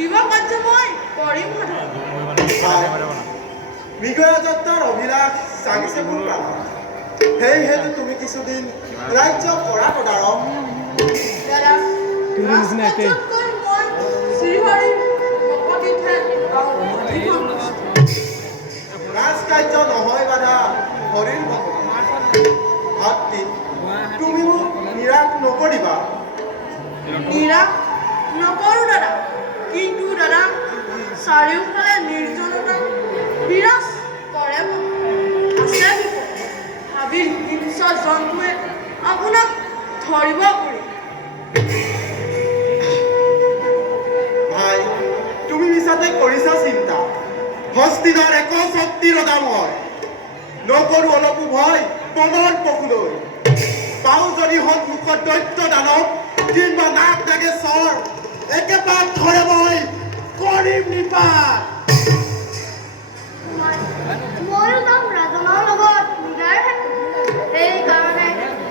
কিবা কাৰ্য মই কৰিম মৃগয়া যাত্ৰাৰ অভিলাষ জাগিছে মোৰ প্ৰাণত সেয়েহেতু তুমি কিছুদিন ৰাজ্য কৰা তদাৰক ৰাজকাৰ্য নহয় বাধা হৰিৰ ভাতৃ তুমি মোক নিৰাশ নকৰিবা নিৰাশ নকৰোঁ দাদা কিন্তু দাদা চাৰিওফালে নিৰ্জনতা বিৰাজ কৰে আছে হাবিৰ হিংস্ৰ জন্তুৱে আপোনাক ধৰিব পাৰি ভাই তুমি মিছাতে কৰিছা চিন্তা হস্তিনাৰ এক শক্তিৰ অদামৰ নকৰো অলপো ভয় মনৰ পশুলৈ পাওঁ যদি সন্মুখত দৈত্য দানৱ কিংবা নাক লাগে চৰ একেবাৰে ধৰে মই কৰিম নিপাত ময়ো যাম ৰাজনৰ লগত মিলাৰ সেইকাৰণে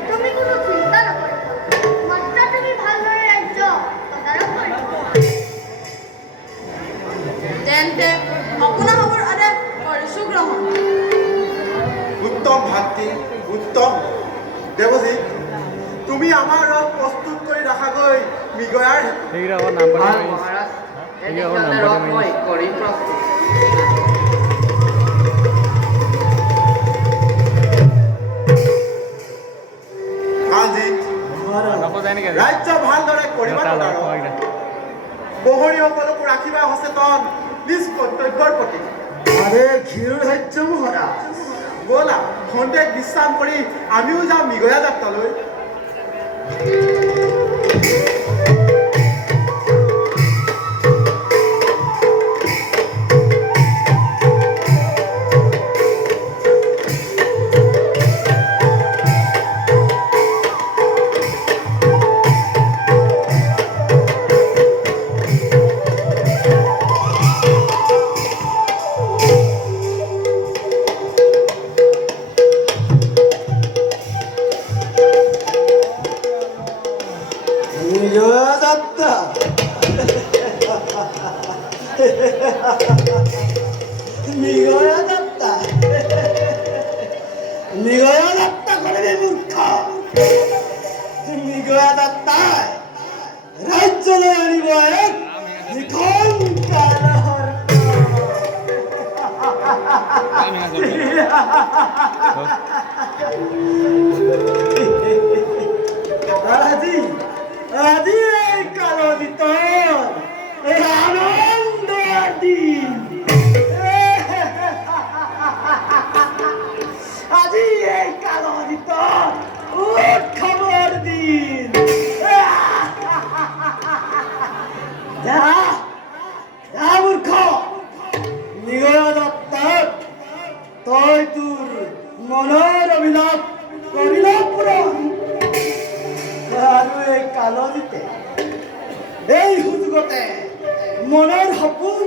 তুমি কোনো চিন্তা নকৰিবা মাত্ৰ তুমি ভালদৰে ৰাজ্য তদাৰক কৰিবা তেন্তে আপোনাৰ খবৰ আদেশ কৰিছোঁ গ্ৰহণ উত্তম ভাতৃ উত্তম দেৱজিৎ তুমি আমাৰ ৰথ প্ৰস্তুত কৰি ৰাখাগৈ মৃগয়াৰ মহাৰাজ এদিনতে ৰথ মই কৰিম প্ৰস্তুত ৰাজ্য ভালদৰে কৰিবা প্ৰহৰীসকলকো ৰাখিবা সচেতন নিজ কৰ্তব্যৰ প্ৰতি ব'লা খন্তেক বিশ্ৰাম কৰি আমিও যাম মৃগয়া যাত্ৰালৈ ৰাজ্যলৈ আনিব এক নিখন কালহৰ আজি আজি এই কালদিতৰ এই আনন্দৰ দিন আজি এই কালদিতৰ উৎসৱৰ দিন যা মূৰ্খ মৃগয়া যাত্ৰাত তই তোৰ মনৰ অভিলাষ কৰিল পূৰণ আৰু এই কালদিতে এই সুযোগতে মনৰ সপোন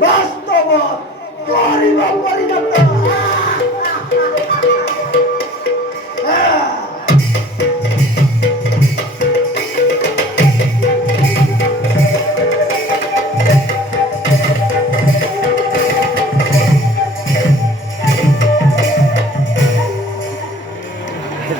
বাস্তৱত কৰিব পৰিণত